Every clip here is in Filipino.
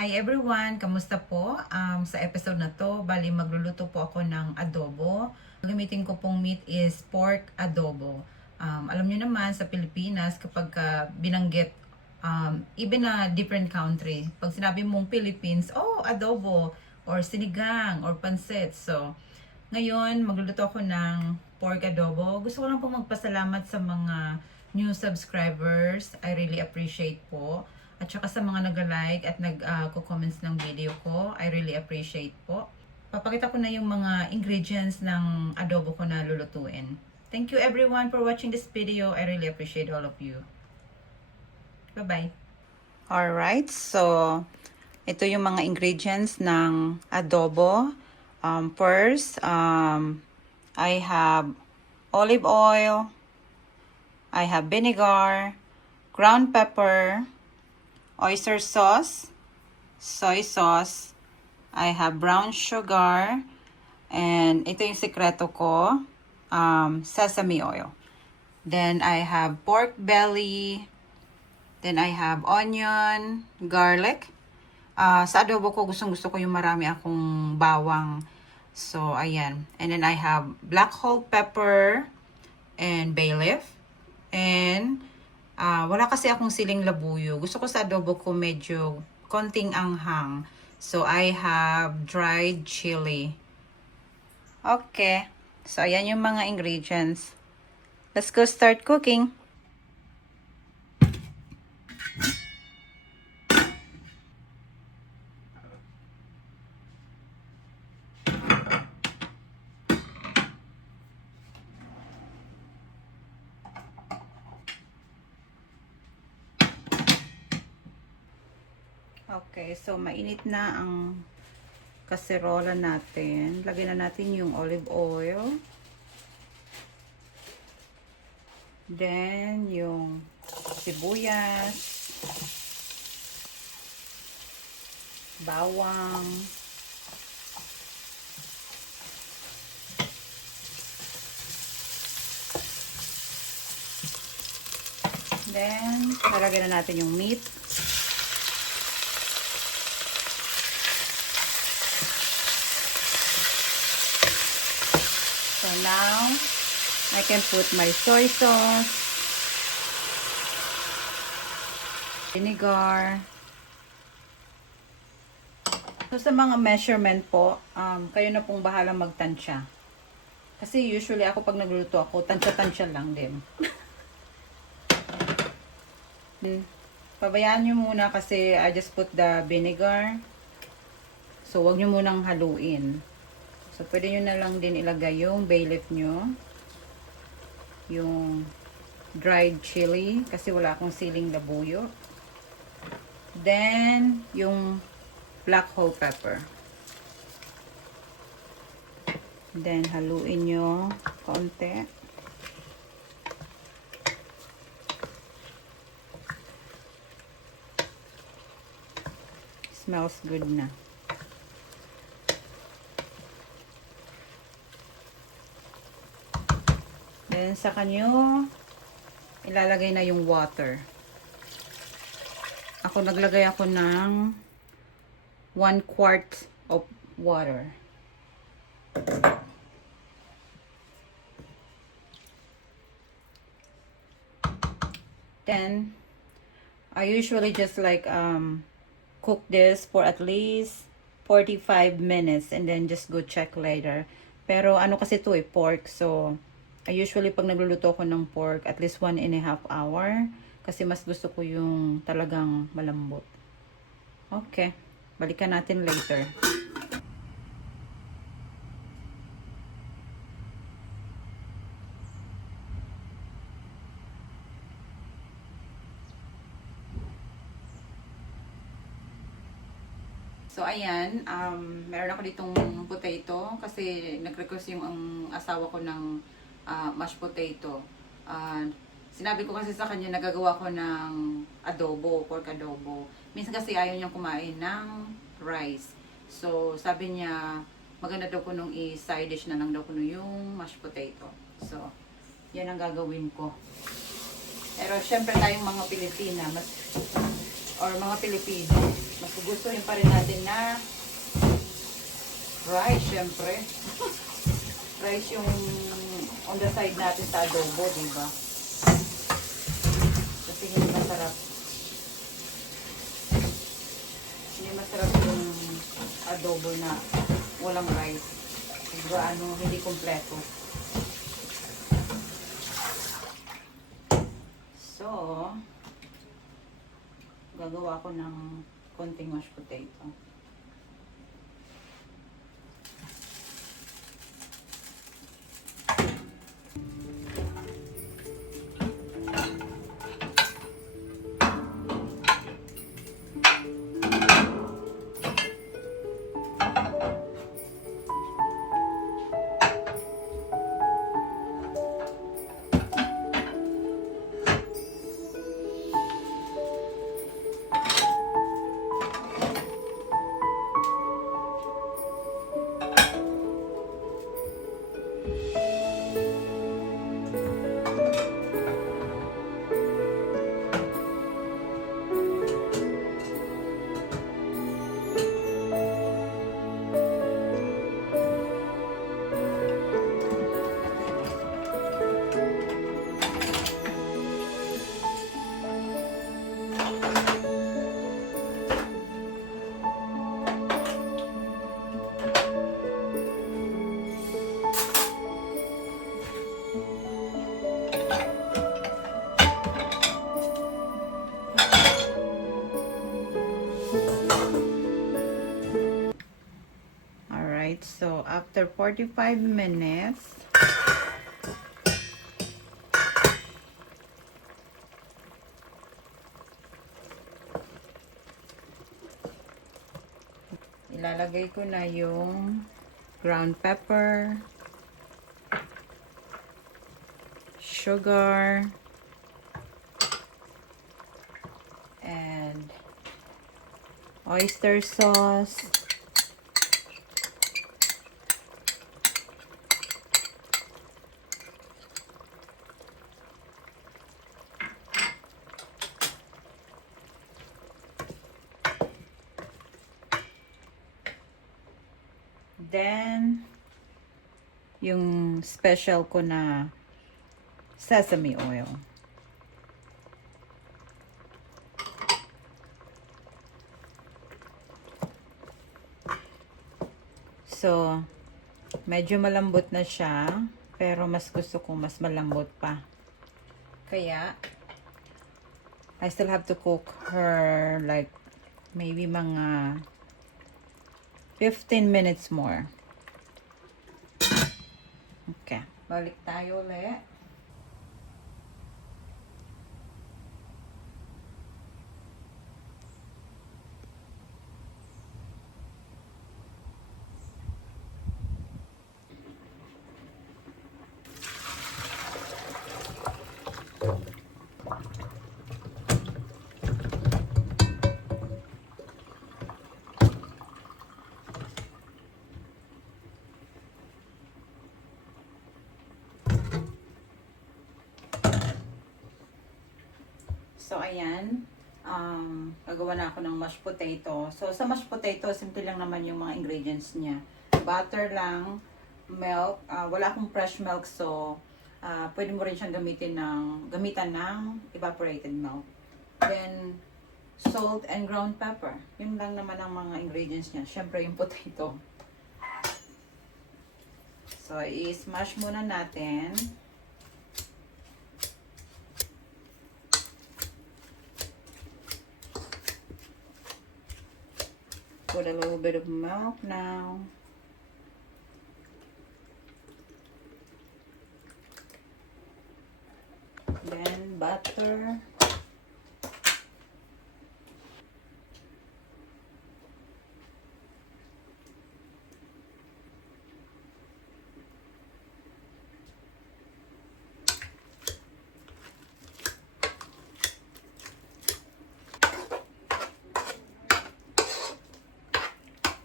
Hi everyone! Kamusta po? Sa episode na to, bali magluluto po ako ng adobo. Gamitin ko pong meat is pork adobo. Alam niyo naman sa Pilipinas, kapag binanggit, even a different country, pag sinabi mong Philippines, oh, adobo, or sinigang, or pancit. So, ngayon, magluluto ako ng pork adobo. Gusto ko lang po magpasalamat sa mga new subscribers. I really appreciate po. At saka sa mga nag-like at nag-comments ng video ko, I really appreciate po. Papakita ko na yung mga ingredients ng adobo ko na lulutuin. Thank you everyone for watching this video. I really appreciate all of you. Bye-bye. Alright, so ito yung mga ingredients ng adobo. First, I have olive oil, I have vinegar, ground pepper, oyster sauce, soy sauce, I have brown sugar, and ito yung sikreto ko, sesame oil. Then I have pork belly, then I have onion, garlic. Sa adobo ko, gusto ko yung marami akong bawang. So, ayan. And then I have black whole pepper and bay leaf. And wala kasi akong siling labuyo. Gusto ko sa adobo ko medyo konting anghang. So, I have dried chili. Okay. So, ayan yung mga ingredients. Let's go start cooking. Okay, so mainit na ang kaserola natin. Lagyan na natin yung olive oil. Then, yung sibuyas, bawang, then, lalagyan na natin yung meat. So now, I can put my soy sauce, vinegar. So sa mga measurement po, kayo na pong bahala magtansya. Kasi usually ako pag nagluluto ako, tansya-tansya lang din. Pabayaan nyo muna kasi I just put the vinegar. So wag nyo munang haluin. So, pwede nyo na lang din ilagay yung bay leaf nyo. Yung dried chili. Kasi wala akong siling labuyo. Then, yung black whole pepper. Then, haluin nyo konti. Smells good na. Then, sa kanyo, ilalagay na yung water. Ako, naglagay ako ng 1 quart of water. Then, I usually just like cook this for at least 45 minutes and then just go check later. Pero ano kasi ito pork, so I usually pag nagluluto ko ng pork, at least 1.5 hour. Kasi mas gusto ko yung talagang malambot. Okay. Balikan natin later. So, ayan. Meron ako ditong potato. Kasi nag-request yung asawa ko ng mashed potato. Sinabi ko kasi sa kanya nagagawa ko ng adobo, pork adobo. Minsan kasi ayaw niyang kumain ng rice. So, sabi niya, maganda daw ko nung i-side dish na lang daw ko yung mashed potato. So, yan ang gagawin ko. Pero, syempre tayong mga Pilipina, mas or mga Pilipino, mas gugustuhin pa rin natin na rice, syempre. Rice yung on the side natin sa adobo, diba? Kasi hindi masarap. Hindi masarap yung adobo na walang rice. Diba, hindi kompleto. So, gagawa ko ng konting mashed potato. Alright, so after 45 minutes, ilalagay ko na yung ground pepper, sugar, and oyster sauce. Then, yung special ko na sesame oil. So, medyo malambot na siya, pero mas gusto ko mas malambot pa. Kaya, I still have to cook her like maybe mga 15 minutes more. Okay. Balik tayo ulit. So, ayan. Gagawa na ako ng mashed potato. So, sa mashed potato, simple lang naman yung mga ingredients niya. Butter lang, milk. Wala akong fresh milk, so pwede mo rin siyang gamitan ng evaporated milk. Then, salt and ground pepper. Yun lang naman ang mga ingredients niya. Siyempre, yung potato. So, i-smash muna natin. Put a little bit of milk now. Then butter.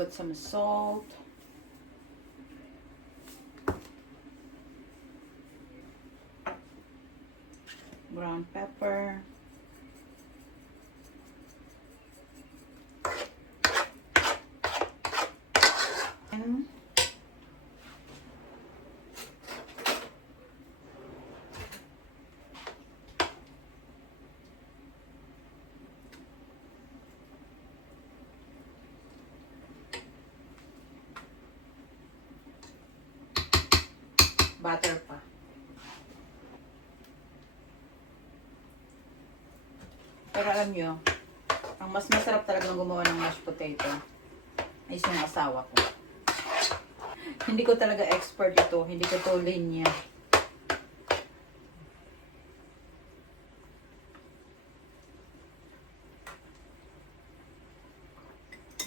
Put some salt. Ground pepper. Butter pa. Pero alam nyo, ang mas masarap talagang gumawa ng mashed potato is yung asawa ko. Hindi ko talaga expert ito. Hindi ko to linya.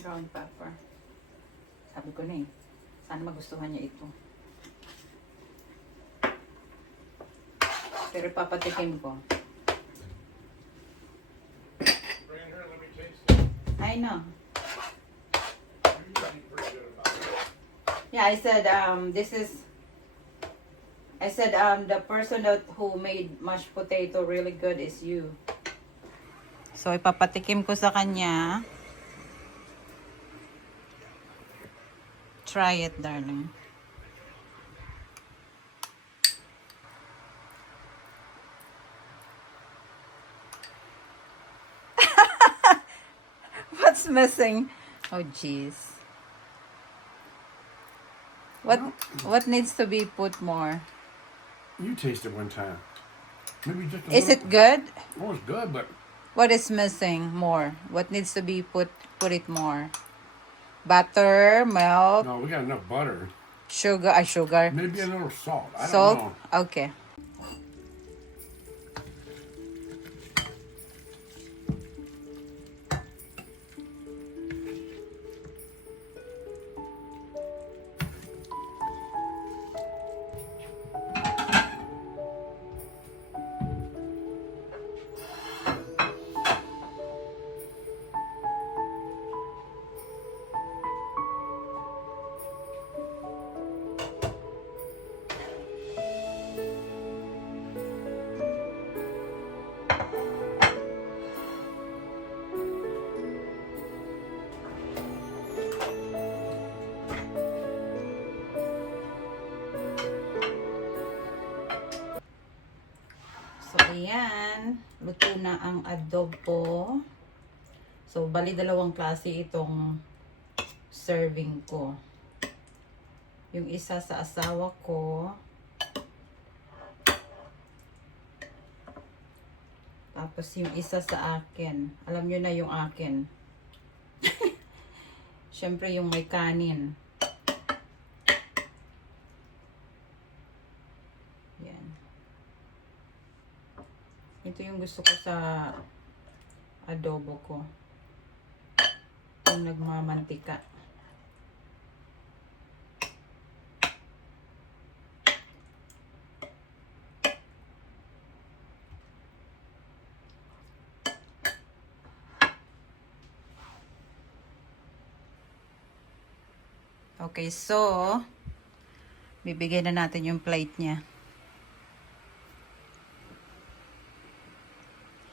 Ground pepper. Sabi ko na eh. Sana magustuhan niya ito. Pero papatikim ko. I know. Yeah, I said the person who made mashed potato really good is you. So ipapatikim ko sa kanya. Try it, darling. What's missing? Oh jeez. What needs to be put more? You tasted one time. Maybe just a Is little. it good? Oh, it's good, but What is missing more? What needs to be put it more? Butter, milk, no, we got enough butter. sugar. Maybe a little salt. I Salt? don't know. Okay. So, ayan. Luto na ang adobo. So, bali dalawang klase itong serving ko. Yung isa sa asawa ko. Tapos yung isa sa akin. Alam nyo na yung akin. Siyempre yung may kanin. Yan. Ito yung gusto ko sa adobo ko. Yung nagmamantika. Okay, so bibigyan na natin yung plate niya.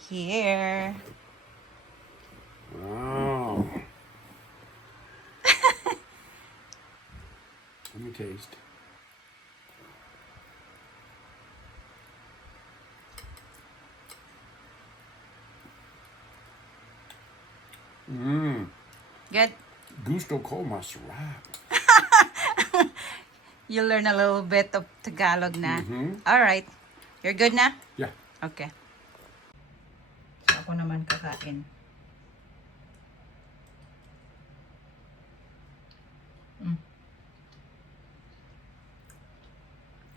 Here. Oh. Let me taste. Good. Gusto ko masarap. You learn a little bit of Tagalog na. All right. You're good na? Yeah. Okay. So, ako naman kakain.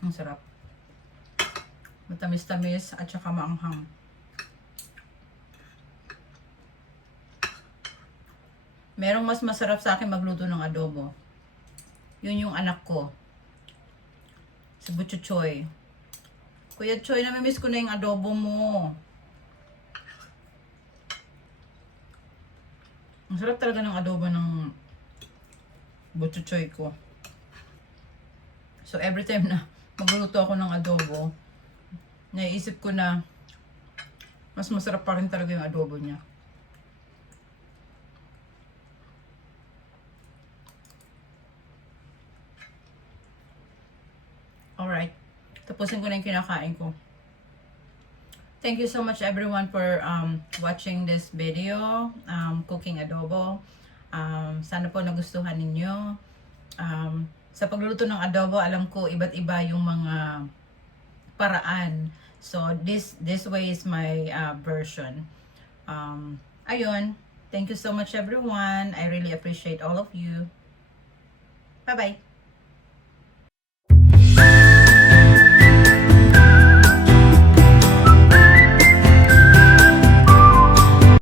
Ang sarap. Matamis-tamis at saka maanghang. Merong mas masarap sa akin magluto ng adobo. Yun yung anak ko. Si Butcho Choy. Kuya Choy, namimiss ko na yung adobo mo. Ang sarap talaga ng adobo ng Butcho Choy ko. So every time na magluluto ako ng adobo, naiisip ko na mas masarap pa rin talaga yung adobo niya. Alright. Tapusin ko na yung kinakain ko. Thank you so much everyone for watching this video, cooking adobo. Sana po nagustuhan ninyo. Sa pagluluto ng adobo, alam ko iba't iba yung mga paraan. So this way is my version. Ayun, thank you so much everyone. I really appreciate all of you. Bye bye.